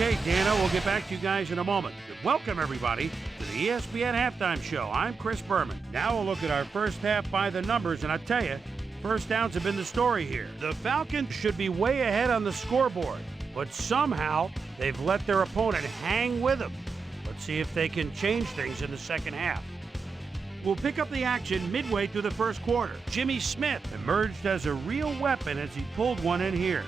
Okay, Dano, we'll get back to you guys in a moment. Welcome, everybody, to the ESPN Halftime Show. I'm Chris Berman. Now we'll look at our first half by the numbers, and I tell you, first downs have been the story here. The Falcons should be way ahead on the scoreboard, but somehow they've let their opponent hang with them. Let's see if they can change things in the second half. We'll pick up the action midway through the first quarter. Jimmy Smith emerged as a real weapon as he pulled one in here.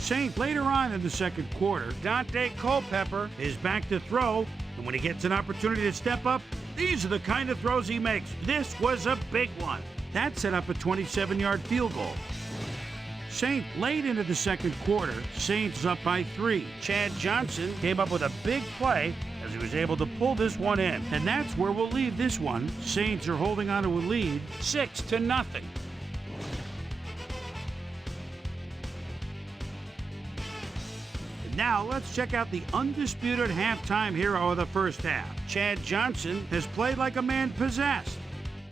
Saint later on in the second quarter, Dante Culpepper is back to throw, and when he gets an opportunity to step up, these are the kind of throws he makes. This was a big one. That set up a 27-yard field goal. Saint late into the second quarter, Saints up by 3. Chad Johnson came up with a big play as he was able to pull this one in. And that's where we'll leave this one. Saints are holding on to a lead, 6-0. Now let's check out the undisputed halftime hero of the first half. Chad Johnson has played like a man possessed.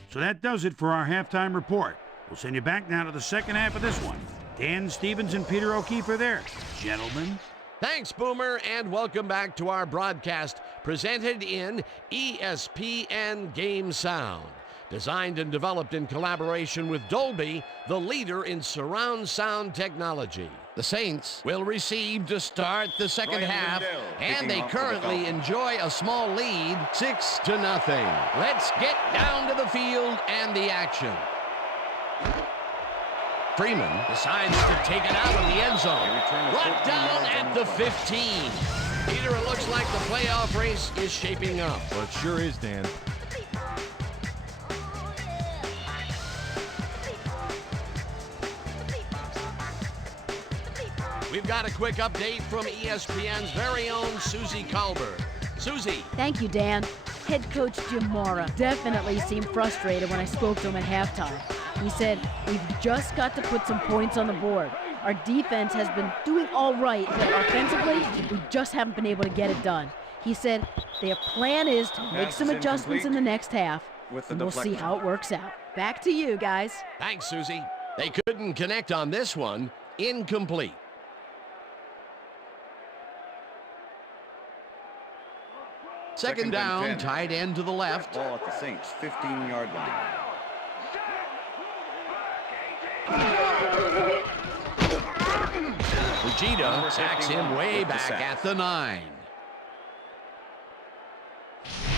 So that does it for our halftime report. We'll send you back now to the second half of this one. Dan Stevens and Peter O'Keefe are there. Gentlemen. Thanks, Boomer, and welcome back to our broadcast presented in ESPN Game Sound. Designed and developed in collaboration with Dolby, the leader in surround sound technology. The Saints will receive to start the second half, and they currently enjoy a small lead, 6-0. Let's get down to the field and the action. Freeman decides to take it out of the end zone. Brought down at the 15. Peter, it looks like the playoff race is shaping up. Well, it sure is, Dan. We've got a quick update from ESPN's very own Susie Colbert. Susie. Thank you, Dan. Head coach Jim Mora definitely seemed frustrated when I spoke to him at halftime. He said, "We've just got to put some points on the board. Our defense has been doing all right, but offensively, we just haven't been able to get it done." He said their plan is to make some adjustments in the next half, and we'll see how it works out. Back to you, guys. Thanks, Susie. They couldn't connect on this one. Incomplete. Second down, tight end to the left. Ball at the Saints' 15-yard line. Fujita sacks him way back at the 9.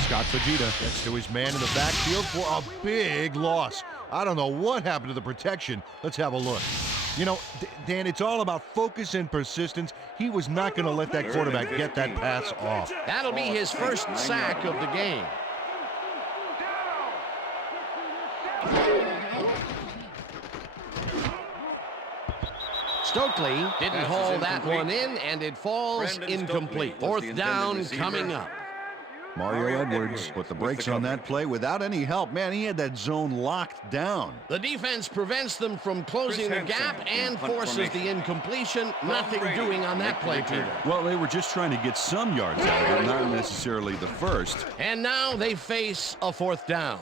Scott Fujita gets to his man in the backfield for a big loss. I don't know what happened to the protection. Let's have a look. You know, Dan, it's all about focus and persistence. He was not going to let that quarterback get that pass off. That'll be his first sack of the game. Stokely didn't haul that one in, and it falls incomplete. Fourth down coming up. Mario Edwards put the brakes on that play without any help. Man, he had that zone locked down. The defense prevents them from closing the gap and forces the incompletion. Nothing doing on that play, Peter. Well, they were just trying to get some yards out of it, not necessarily the first. And now they face a fourth down.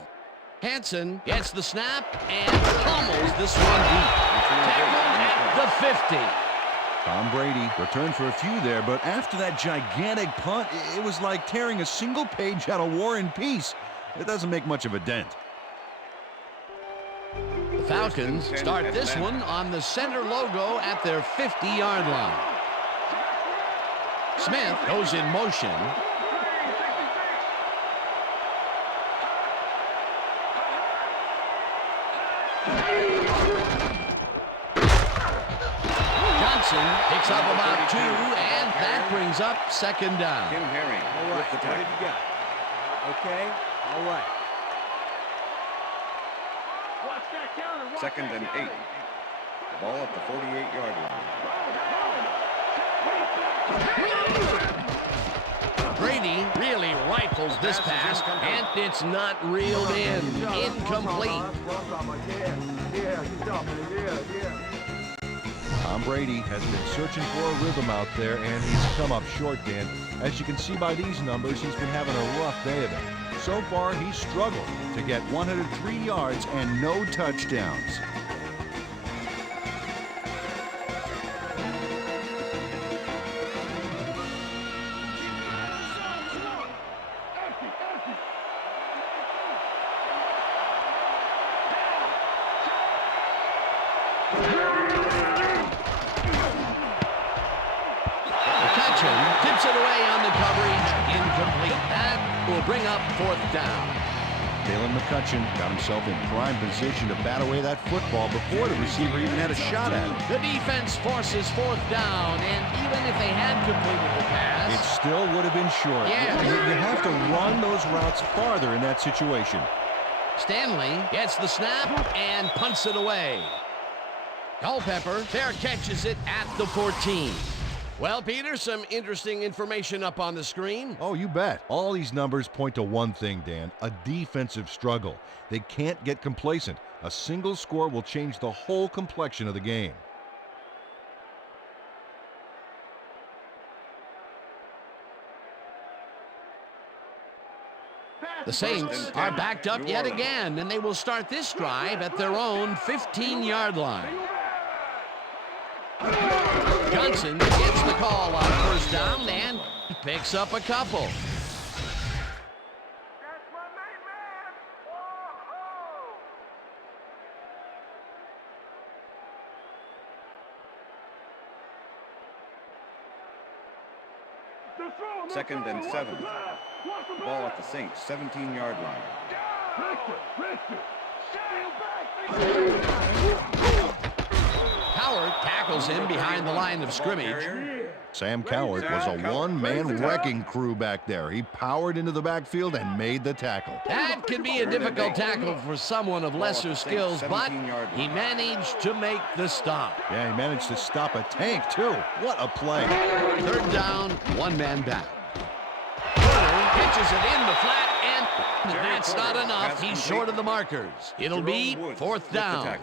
Hansen gets the snap and pummels this one deep. Tackled at the 50. Tom Brady returned for a few there, but after that gigantic punt, it was like tearing a single page out of War and Peace. It doesn't make much of a dent. The Falcons start this one on the center logo at their 50-yard line. Smith goes in motion. Picks up about 2, and that brings up second down. Tim Herring with the tackle. Ready to go. Okay, all right. Second and 8. Ball at the 48-yard line. Brady really rifles this pass, and it's not reeled in. Incomplete. Tom Brady has been searching for a rhythm out there, and he's come up short, Dan. As you can see by these numbers, he's been having a rough day of it. So far, he's struggled to get 103 yards and no touchdowns. McCutcheon tips it away on the coverage. Incomplete. That will bring up 4th down. Dalen McCutcheon got himself in prime position to bat away that football before the receiver even had a shot at it. The defense forces 4th down, and even if they had completed the pass, It still would have been short. Yeah. You have to run those routes farther in that situation. Stanley gets the snap and punts it away. Culpepper fair catches it at the 14. Well, Peter, some interesting information up on the screen. Oh, you bet. All these numbers point to one thing, Dan, a defensive struggle. They can't get complacent. A single score will change the whole complexion of the game. The Saints are backed up yet again, and they will start this drive at their own 15-yard line. Johnson gets the call on 1st down and picks up a couple. Second and 7. Ball at the Saints 17-yard line. Howard tackles him behind the line of scrimmage. Sam Cowart was a one-man wrecking crew back there. He powered into the backfield and made the tackle. That can be a difficult tackle for someone of lesser skills, but he managed to make the stop. Yeah, he managed to stop a tank, too. What a play. 3rd down, 1 man back. Porter pitches it in the flat, and that's not enough. He's short of the markers. It'll be 4th down.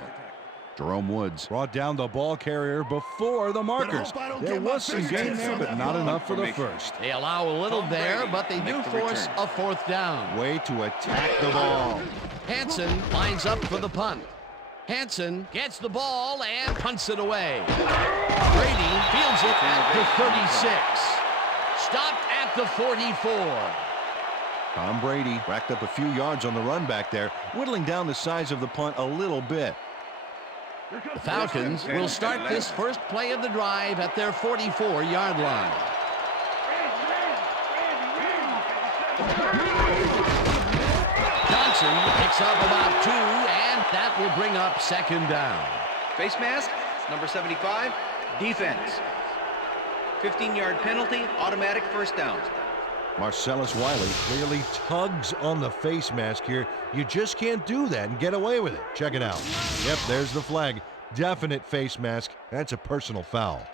Jerome Woods Brought down the ball carrier before the markers. There was some gain there, but not enough for the first. They allow a little there, but they do force a 4th down. Way to attack the ball. Hansen lines up for the punt. Hansen gets the ball and punts it away. Brady fields it at the 36. Stopped at the 44. Tom Brady racked up a few yards on the run back there, whittling down the size of the punt a little bit. The Falcons will start this first play of the drive at their 44-yard line. Johnson picks up about 2, and that will bring up 2nd down. Face mask, number 75, defense. 15-yard penalty, automatic 1st down. Marcellus Wiley clearly tugs on the face mask here. You just can't do that and get away with it. Check it out. Yep, there's the flag. Definite face mask. That's a personal foul.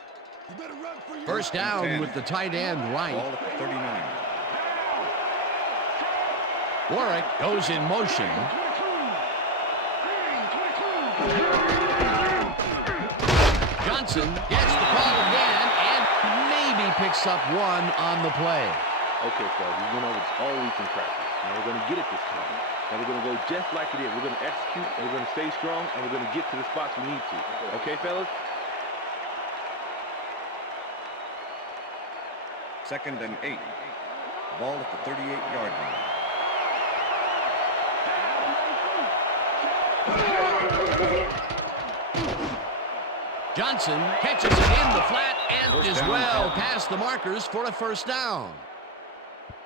1st down with the tight end right. Ball at the 39. Warwick goes in motion. Johnson gets the call again and maybe picks up 1 on the play. Okay, fellas, we went over this all week in practice. Now we're going to get it this time. Now we're going to go just like it is. We're going to execute, and we're going to stay strong, and we're going to get to the spots we need to. Okay, fellas? Second and 8. Ball at the 38-yard line. Johnson catches it in the flat and is well past the markers for a 1st down.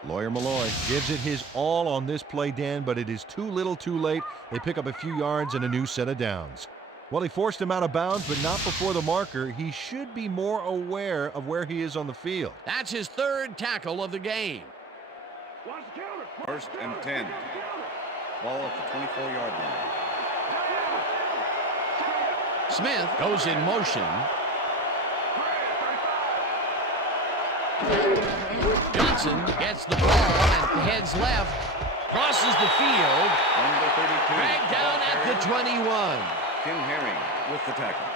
Lawyer Malloy gives it his all on this play, Dan, but it is too little too late. They pick up a few yards and a new set of downs. Well, he forced him out of bounds, but not before the marker. He should be more aware of where he is on the field. That's his 3rd tackle of the game. 1st and 10. Ball at the 24-yard line. Smith goes in motion. Johnson gets the ball and heads left. Crosses the field. Number 32. Dragged down at the 21. Tim Herring with the tackle.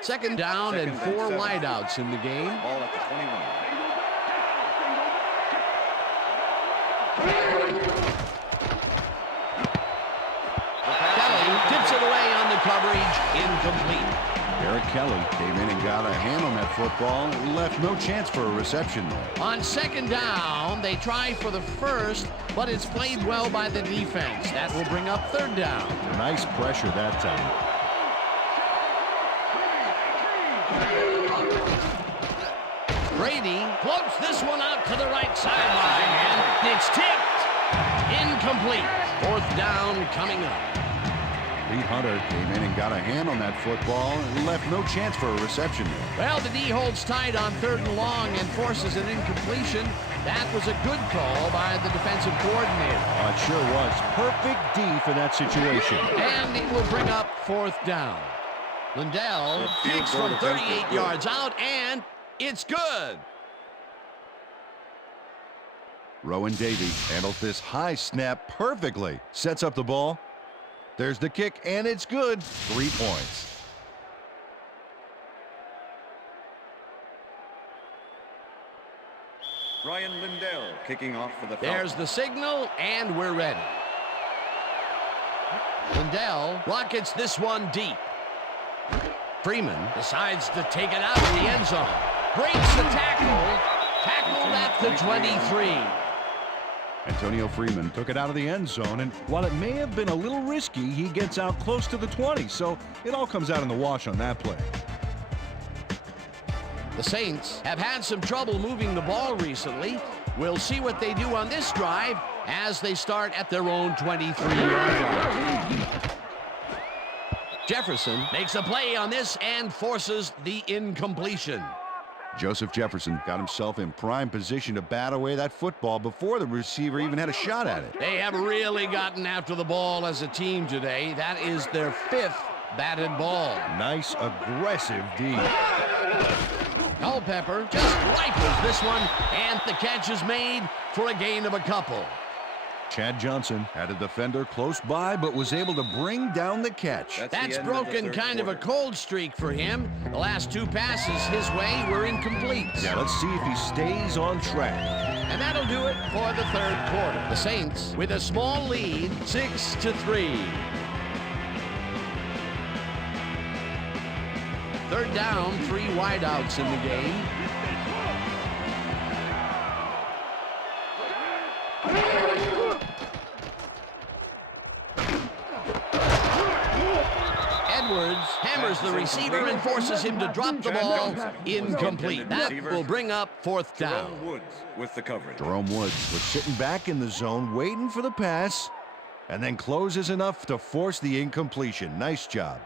Second down and 4 wideouts in the game. Ball at the 21. Kelly tips it away on the coverage. Incomplete. Eric Kelly came in and got a hand on that football. Left no chance for a reception there. On second down, they try for the first, but it's played well by the defense. That will bring up third down. Nice pressure that time. Brady floats this one out to the right sideline, and it's tipped. Incomplete. Fourth down coming up. Pete Hunter came in and got a hand on that football. Left no chance for a reception there. Well, the D holds tight on third and long and forces an incompletion. That was a good call by the defensive coordinator. It sure was. Perfect D for that situation. And it will bring up fourth down. Lindell kicks from 38 yards out, and it's good. Rowan Davey handles this high snap perfectly. Sets up the ball. There's the kick, and it's good. 3 points. Ryan Lindell kicking off for the Falcons. There's the signal, and we're ready. Lindell rockets this one deep. Freeman decides to take it out of the end zone. Breaks the tackle. Tackled at the 23. Antonio Freeman took it out of the end zone, and while it may have been a little risky, he gets out close to the 20, so it all comes out in the wash on that play. The Saints have had some trouble moving the ball recently. We'll see what they do on this drive as they start at their own 23-yard line. Jefferson makes a play on this and forces the incompletion. Joseph Jefferson got himself in prime position to bat away that football before the receiver even had a shot at it. They have really gotten after the ball as a team today. That is their 5th batted ball. Nice, aggressive D. Culpepper just rifles this one, and the catch is made for a gain of a couple. Chad Johnson Had a defender close by, but was able to bring down the catch. That's broken kind of a cold streak for him. The last 2 passes his way were incomplete. Yeah, let's see if he stays on track. And that'll do it for the 3rd quarter. The Saints with a small lead, 6-3. 3rd down, 3 wideouts in the game. Edwards hammers the receiver and forces him to drop the ball. Incomplete. That will bring up 4th down. Jerome Woods with the coverage. Jerome Woods was sitting back in the zone, waiting for the pass, and then closes enough to force the incompletion. Nice job.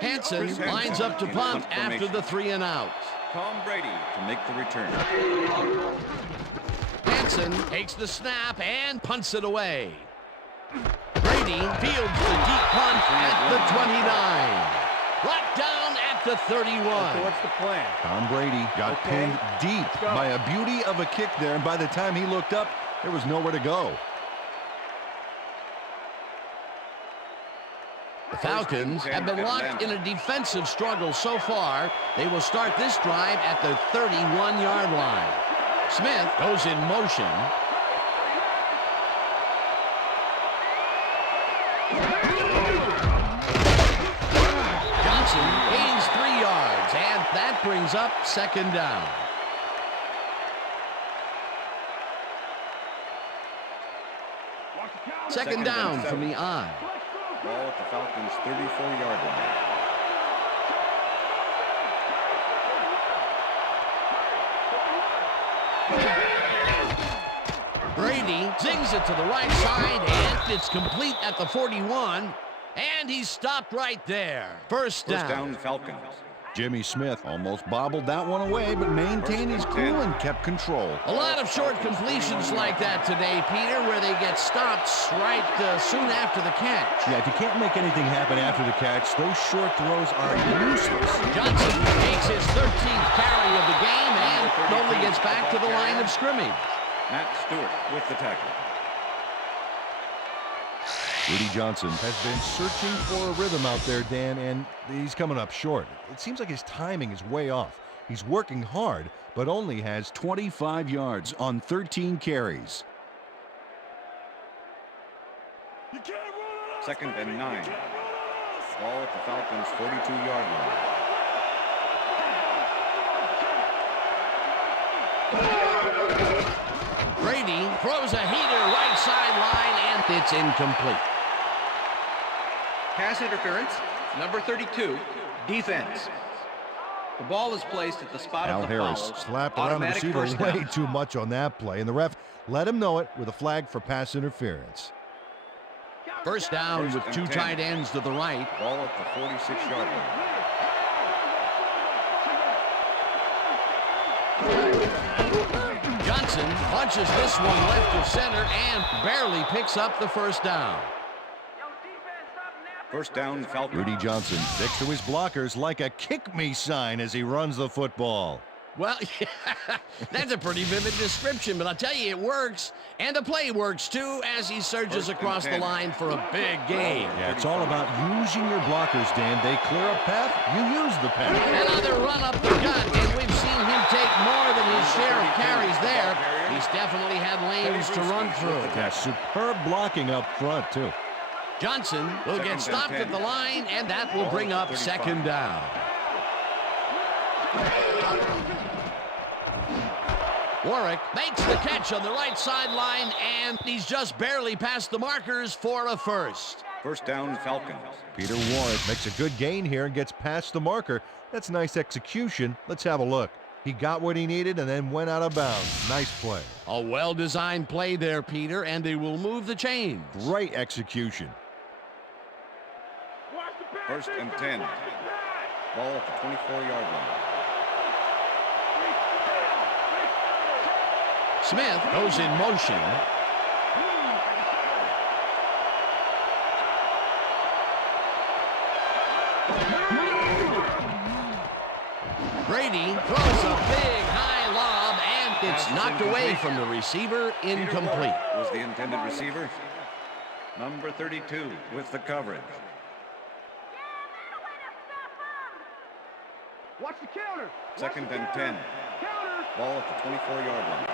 Hansen lines up to punt after the 3 and out. Tom Brady to make the return. Hansen takes the snap and punts it away. Brady fields the deep punt at the 29. Brought down at the 31. What's the plan? Tom Brady got pinned deep by a beauty of a kick there, and by the time he looked up, there was nowhere to go. The Falcons have been locked in a defensive struggle so far. They will start this drive at the 31-yard line. Smith goes in motion. Johnson gains 3 yards, and that brings up 2nd down. Second down from the I. Ball at the Falcons' 34-yard line. Brady zings it to the right side, and it's complete at the 41, and he's stopped right there. First down. Falcons. Jimmy Smith almost bobbled that one away, but maintained his cool and kept control. A lot of short completions like that today, Peter, where they get stopped right soon after the catch. Yeah, if you can't make anything happen after the catch, those short throws are useless. Johnson takes his 13th carry of the game and only gets back to the line of scrimmage. Matt Stewart with the tackle. Rudy Johnson has been searching for a rhythm out there, Dan, and he's coming up short. It seems like his timing is way off. He's working hard, but only has 25 yards on 13 carries. 2nd and 9. Ball at the Falcons' 42-yard line. Brady throws a heater right sideline, and it's incomplete. Pass interference, number 32, defense. The ball is placed at the spot Al of the Harris foul. slapped around the Automatic receiver first way down. too much on that play, and the ref let him know it with a flag for pass interference. First down First with and 2 10. tight ends to the right. Ball at the 46-yard line. Johnson punches this one left of center and barely picks up the first down. First down, Falcons. Rudy Johnson sticks to his blockers like a kick-me sign as he runs the football. Well, that's a pretty vivid description, but I'll tell you, it works. And the play works, too, as he surges First and across the 10. line for a big gain. Yeah, it's all about using your blockers, Dan. They clear a path, you use the path. Another run up the gut, and we've seen him take more than his share of carries there. He's definitely had lanes to run through. Yeah, superb blocking up front, too. Johnson will Second get and stopped 10. at the line, and that will bring up 35. second down. Warwick makes the catch on the right sideline, and he's just barely past the markers for a first. First down, Falcons. Peter Warwick makes a good gain here and gets past the marker. That's nice execution. Let's have a look. He got what he needed and then went out of bounds. Nice play. A well-designed play there, Peter, and they will move the chains. Great execution. First and 10. Ball at the 24-yard line. Smith goes in motion. Brady throws a big high lob, and it's knocked away from the receiver, incomplete. Was the intended receiver. Number 32 with the coverage. Watch the counter. Second and 10. Ball at the 24-yard line.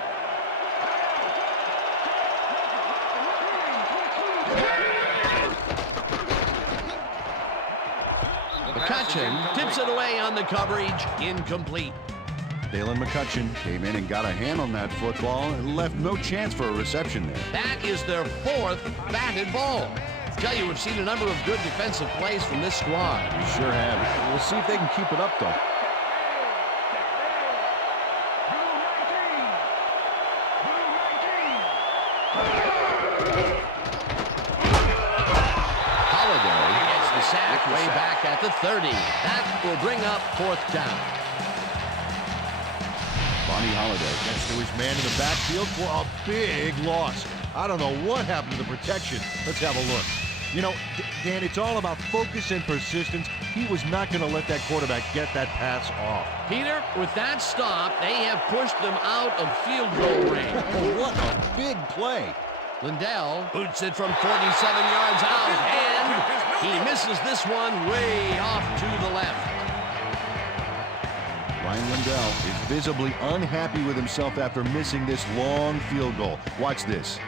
McCutcheon tips it away on the coverage, incomplete. Dalen McCutcheon came in and got a hand on that football and left no chance for a reception there. That is their 4th batted ball. I tell you, we've seen a number of good defensive plays from this squad. You sure have. We'll see if they can keep it up, though. Sack way back at the 30. That will bring up 4th down. Bonnie Holiday gets to his man in the backfield for a big loss. I don't know what happened to the protection. Let's have a look. You know, Dan, it's all about focus and persistence. He was not going to let that quarterback get that pass off. Peter, with that stop, they have pushed them out of field goal range. Oh, what a big play. Lindell boots it from 47 yards out, and he misses this one way off to the left. Ryan Lindell is visibly unhappy with himself after missing this long field goal. Watch this.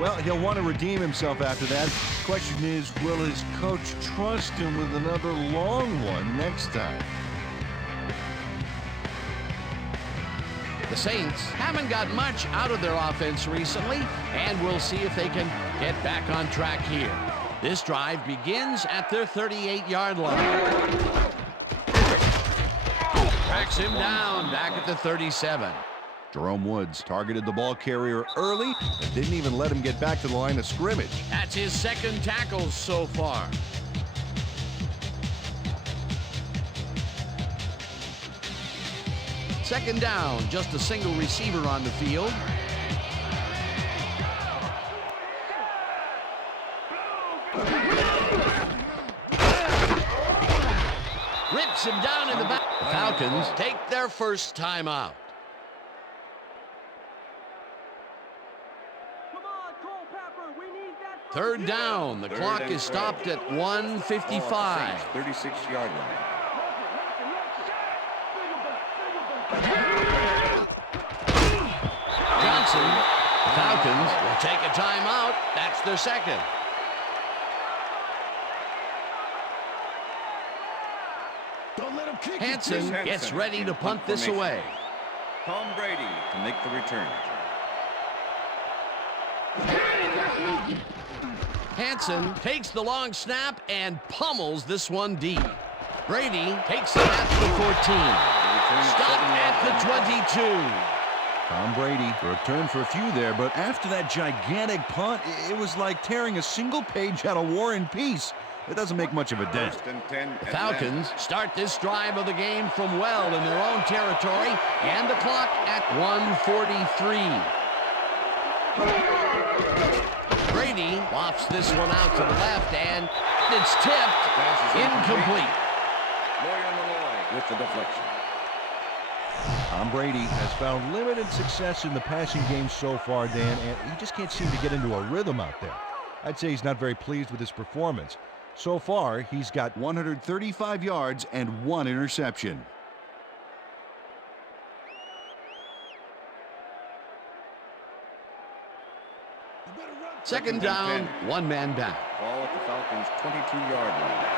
Well, he'll want to redeem himself after that. Question is, will his coach trust him with another long one next time? The Saints haven't got much out of their offense recently, and we'll see if they can get back on track here. This drive begins at their 38-yard line. Tracks him down back at the 37. Jerome Woods targeted the ball carrier early and didn't even let him get back to the line of scrimmage. That's his 2nd tackle so far. Second down, just a single receiver on the field. Rips him down in the back. The Falcons take their first timeout. Third down. The clock is stopped at 1:55. 36-yard line. Johnson, Falcons will take a timeout. That's their second. Hansen gets ready to punt this away. Tom Brady to make the return. Hansen takes the long snap and pummels this one deep. Brady takes it at the 14. Stop at the 22. Tom Brady returned for a few there, but after that gigantic punt, it was like tearing a single page out of War and Peace. It doesn't make much of a dent. First and 10. The Falcons start this drive of the game from well in their own territory, and the clock at 1:43. Brady lofts this one out to the left, and it's tipped. Incomplete. Malloy with the deflection. Tom Brady has found limited success in the passing game so far, Dan, and he just can't seem to get into a rhythm out there. I'd say he's not very pleased with his performance. So far, he's got 135 yards and 1 interception. Second down, 1 man back. Ball at the Falcons' 22-yard line.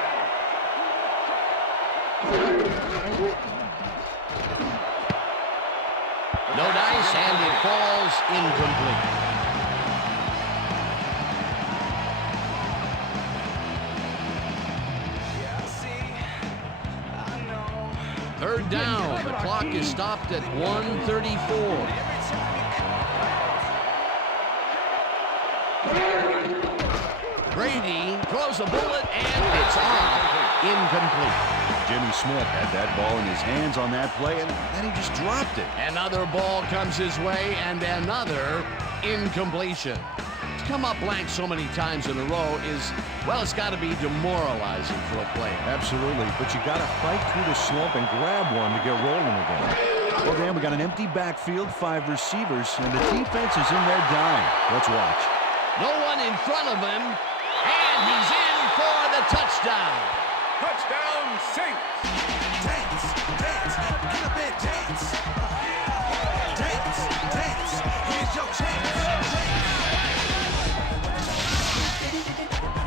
No dice, and it falls incomplete. Third down. The clock is stopped at 1:34. Brady throws a bullet, and it's off. Incomplete. Jimmy Smith had that ball in his hands on that play, and then he just dropped it. Another ball comes his way, and another incompletion. To come up blank so many times in a row is, well, it's got to be demoralizing for a player. Absolutely, but you got to fight through the slump and grab one to get rolling again. Well, Dan, we got an empty backfield, 5 receivers, and the defense is in there dying. Let's watch. No one in front of him, and he's in for the touchdown. Touchdown, Saints! Dance, dance, get up and dance. Dance, dance, here's your chance.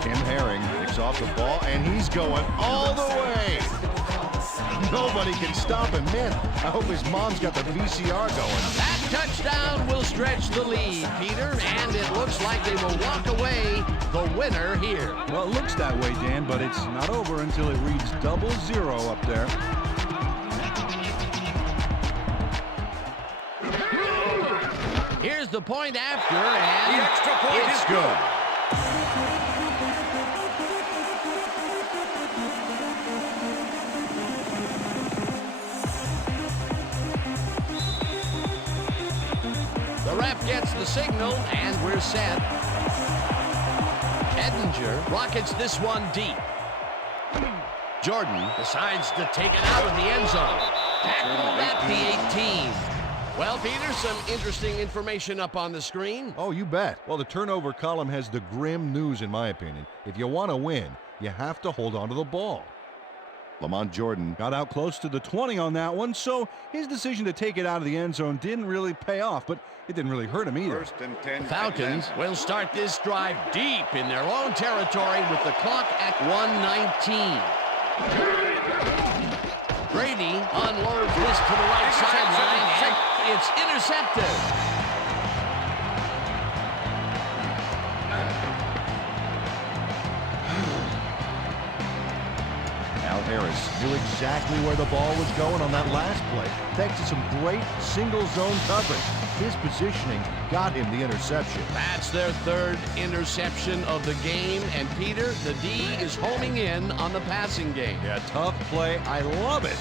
Tim Herring picks off the ball, and he's going all the way. Nobody can stop him. Man, I hope his mom's got the VCR going. That touchdown will stretch the lead, Peter, and it looks like they will walk away the winner here. Well, it looks that way, Dan, but it's not over until it reads 0-0 up there. Here's the point after, and The extra point it's is good. The ref gets the signal, and we're set. Edinger rockets this one deep. Jordan decides to take it out of the end zone. Tackled at the 18. Well, Peter, some interesting information up on the screen. Oh, you bet. Well, the turnover column has the grim news, in my opinion. If you want to win, you have to hold on to the ball. Lamont Jordan got out close to the 20 on that one, so his decision to take it out of the end zone didn't really pay off, but it didn't really hurt him either. First and 10. The Falcons will start this drive deep in their own territory with the clock at 1:19. Brady unloads this to the right sideline, and it's intercepted. Al Harris knew exactly where the ball was going on that last play, thanks to some great single zone coverage. His positioning got him the interception. That's their third interception of the game, and Peter, the D is homing in on the passing game. Yeah, tough play. I love it.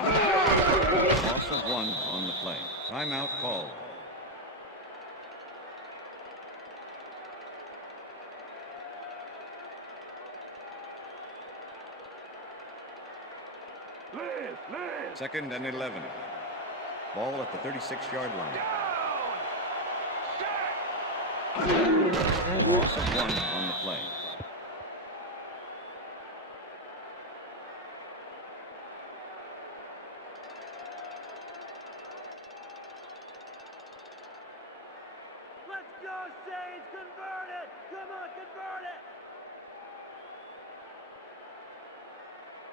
Loss of 1 on the play. Timeout called. Second and 11. Ball at the 36-yard line. Loss of 1 on the play.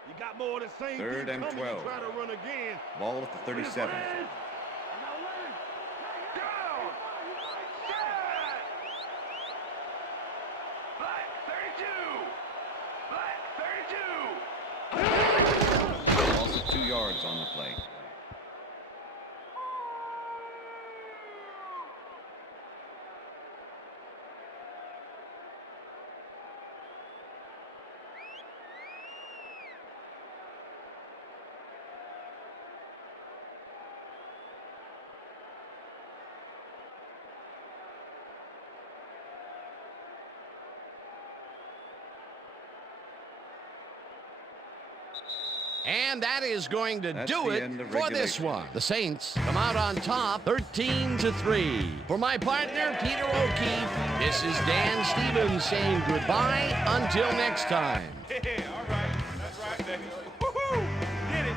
You got more of the same. Third and 12. Try to run again. Ball at the 37. Loss of 2 yards on the play. And that is going to That's do the it end of for this regulation. one. The Saints come out on top 13-3. For my partner, Peter O'Keefe, this is Dan Stevens saying goodbye until next time. Yeah, all right. That's right, baby. Woo-hoo! Did it.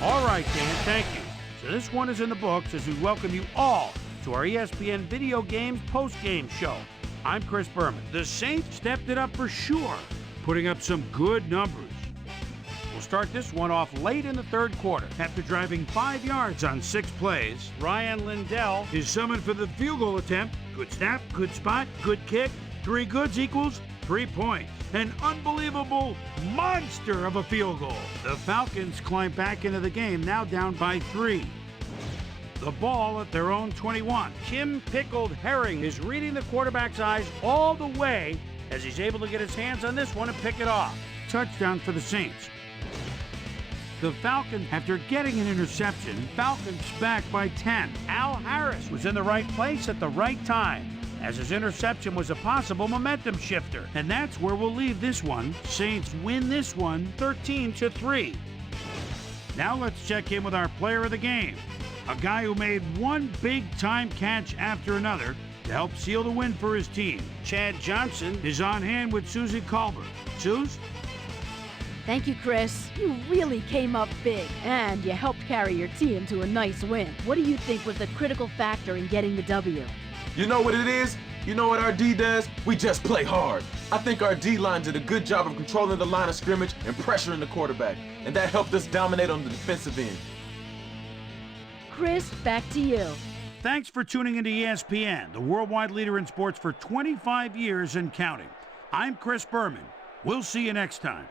All right, Dan, thank you. So this one is in the books as we welcome you all to our ESPN Video Games post-game show. I'm Chris Berman. The Saints stepped it up for sure, putting up some good numbers. We'll start this one off late in the third quarter. After driving 5 yards on 6 plays, Ryan Lindell is summoned for the field goal attempt. Good snap, good spot, good kick. 3 goods equals 3 points. An unbelievable monster of a field goal. The Falcons climb back into the game, now down by 3. The ball at their own 21. Kim Pickled Herring is reading the quarterback's eyes all the way as he's able to get his hands on this one and pick it off. Touchdown for the Saints. The Falcons, after getting an interception, Falcons back by 10. Al Harris was in the right place at the right time, as his interception was a possible momentum shifter. And that's where we'll leave this one. Saints win this one 13-3. Now let's check in with our player of the game, a guy who made one big-time catch after another to help seal the win for his team. Chad Johnson is on hand with Susie Colbert. Suze? Thank you, Chris. You really came up big, and you helped carry your team to a nice win. What do you think was the critical factor in getting the W? You know what it is? You know what our D does? We just play hard. I think our D-line did a good job of controlling the line of scrimmage and pressuring the quarterback, and that helped us dominate on the defensive end. Chris, back to you. Thanks for tuning into ESPN, the worldwide leader in sports for 25 years and counting. I'm Chris Berman. We'll see you next time.